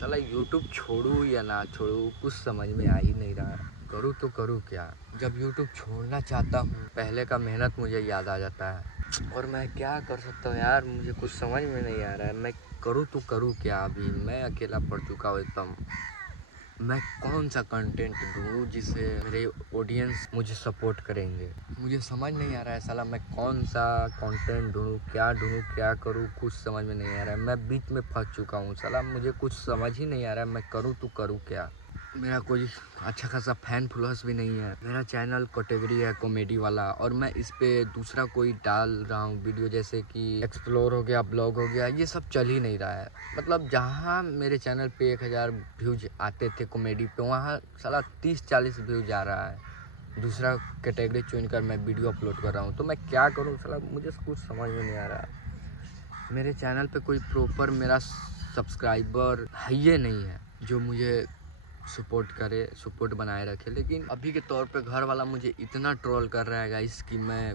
साला यूट्यूब छोड़ूँ या ना छोड़ूँ कुछ समझ में आ ही नहीं रहा। करूँ तो करूँ क्या? जब यूट्यूब छोड़ना चाहता हूँ पहले का मेहनत मुझे याद आ जाता है और मैं क्या कर सकता हूँ यार, मुझे कुछ समझ में नहीं आ रहा है। मैं करूँ तो करूँ क्या? अभी मैं अकेला पड़ चुका हूँ एकदम। मैं कौन सा कंटेंट ढूंढूं जिससे मेरे ऑडियंस मुझे सपोर्ट करेंगे? मुझे समझ नहीं आ रहा है साला, मैं कौन सा कंटेंट ढूंढूं, क्या करूं, कुछ समझ में नहीं आ रहा है। मैं बीच में फंस चुका हूं साला, मुझे कुछ समझ ही नहीं आ रहा है। मैं करूं तो करूं क्या? मेरा कोई अच्छा खासा फैन फॉलोअर्स भी नहीं है। मेरा चैनल कैटेगरी है कॉमेडी वाला और मैं इस पे दूसरा कोई डाल रहा हूँ वीडियो, जैसे कि एक्सप्लोर हो गया, ब्लॉग हो गया, ये सब चल ही नहीं रहा है। मतलब जहाँ मेरे चैनल पे 1000 व्यूज आते थे कॉमेडी पे, वहाँ साला 30-40 व्यूज आ रहा है। दूसरा कैटेगरी चुन कर मैं वीडियो अपलोड कर रहा हूँ, तो मैं क्या करूँ साला, मुझे कुछ समझ में नहीं आ रहा। मेरे चैनल पे कोई प्रॉपर मेरा सब्सक्राइबर है ही नहीं है जो मुझे सपोर्ट करे, सपोर्ट बनाए रखे। लेकिन अभी के तौर पे घर वाला मुझे इतना ट्रोल कर रहा है गाइस कि मैं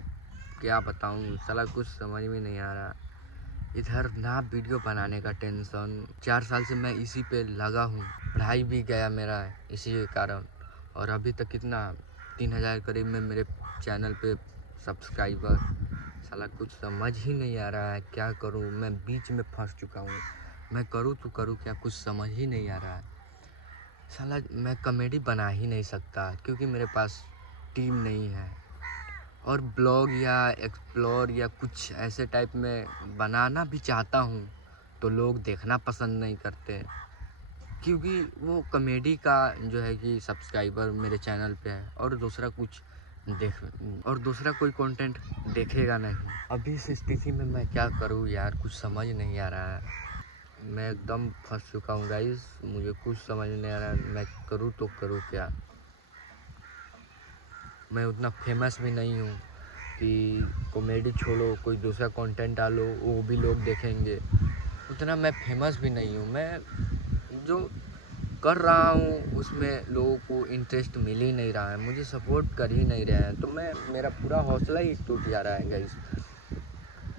क्या बताऊं साला, कुछ समझ में नहीं आ रहा। इधर ना वीडियो बनाने का टेंशन, 4 साल से मैं इसी पे लगा हूँ, पढ़ाई भी गया मेरा इसी के कारण। और अभी तक कितना 3000 करीब में मेरे चैनल पे सब्सक्राइबर। साला कुछ समझ ही नहीं आ रहा है, क्या करूँ? मैं बीच में फंस चुका हूँ। मैं करूँ तो करूँ क्या? कुछ समझ ही नहीं आ रहा है। साला मैं कॉमेडी बना ही नहीं सकता क्योंकि मेरे पास टीम नहीं है। और ब्लॉग या एक्सप्लोर या कुछ ऐसे टाइप में बनाना भी चाहता हूँ तो लोग देखना पसंद नहीं करते, क्योंकि वो कॉमेडी का जो है कि सब्सक्राइबर मेरे चैनल पे है और दूसरा कोई कंटेंट देखेगा नहीं। अभी इस स्थिति में मैं क्या करूँ यार, कुछ समझ नहीं आ रहा है। मैं एकदम फंस चुका हूँ गाइस, मुझे कुछ समझ नहीं आ रहा है। मैं करूँ तो करूँ क्या? मैं उतना फेमस भी नहीं हूँ कि कॉमेडी छोड़ो कोई दूसरा कंटेंट डालो वो भी लोग देखेंगे। उतना मैं फेमस भी नहीं हूँ। मैं जो कर रहा हूँ उसमें लोगों को इंटरेस्ट मिल ही नहीं रहा है, मुझे सपोर्ट कर ही नहीं रहे हैं, तो मेरा पूरा हौसला ही टूट जा रहा है गाइस।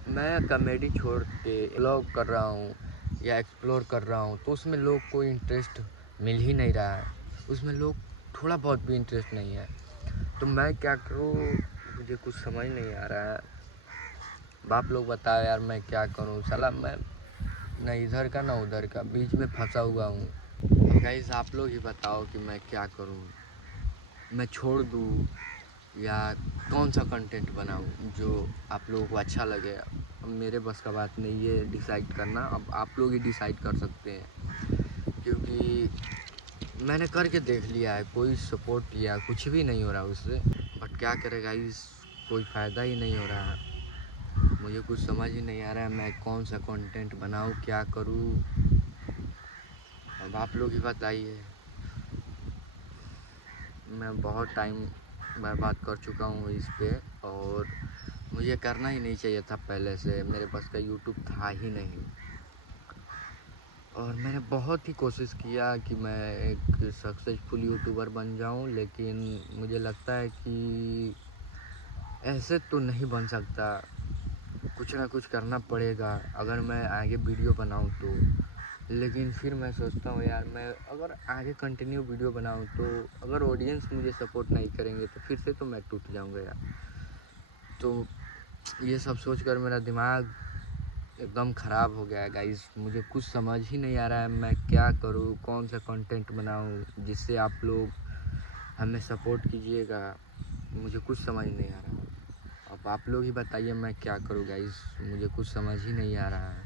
मैं कॉमेडी छोड़ के व्लॉग कर रहा हूँ या एक्सप्लोर कर रहा हूँ तो उसमें लोग को इंटरेस्ट मिल ही नहीं रहा है, उसमें लोग थोड़ा बहुत भी इंटरेस्ट नहीं है। तो मैं क्या करूँ, मुझे कुछ समझ नहीं आ रहा है। बाप लोग बताओ यार, मैं क्या करूँ साला, मैं न इधर का न उधर का बीच में फंसा हुआ हूँ। गाइस आप लोग ही बताओ कि मैं क्या करूँ, मैं छोड़ दूँ या कौन सा कंटेंट बनाऊँ जो आप लोगों को अच्छा लगे। अब मेरे बस का बात नहीं है डिसाइड करना, अब आप लोग ही डिसाइड कर सकते हैं, क्योंकि मैंने करके देख लिया है, कोई सपोर्ट या कुछ भी नहीं हो रहा उससे। बट क्या करेगा इस, कोई फ़ायदा ही नहीं हो रहा है। मुझे कुछ समझ ही नहीं आ रहा है मैं कौन सा कंटेंट बनाऊँ, क्या करूँ। अब आप लोग ही बताइए। मैं बहुत टाइम बर्बाद कर चुका हूँ इस पे और मुझे करना ही नहीं चाहिए था पहले से, मेरे पास का यूट्यूब था ही नहीं। और मैंने बहुत ही कोशिश किया कि मैं एक सक्सेसफुल यूट्यूबर बन जाऊं, लेकिन मुझे लगता है कि ऐसे तो नहीं बन सकता, कुछ ना कुछ करना पड़ेगा अगर मैं आगे वीडियो बनाऊं तो। लेकिन फिर मैं सोचता हूँ यार, मैं अगर आगे कंटिन्यू वीडियो बनाऊं तो अगर ऑडियंस मुझे सपोर्ट नहीं करेंगे तो फिर से तो मैं टूट जाऊंगा यार। तो ये सब सोचकर मेरा दिमाग एकदम ख़राब हो गया है गाइस। मुझे कुछ समझ ही नहीं आ रहा है मैं क्या करूँ, कौन सा कंटेंट बनाऊँ जिससे आप लोग हमें सपोर्ट कीजिएगा। मुझे कुछ समझ नहीं आ रहा। अब आप लोग ही बताइए मैं क्या करूँ गाइस, मुझे कुछ समझ ही नहीं आ रहा है।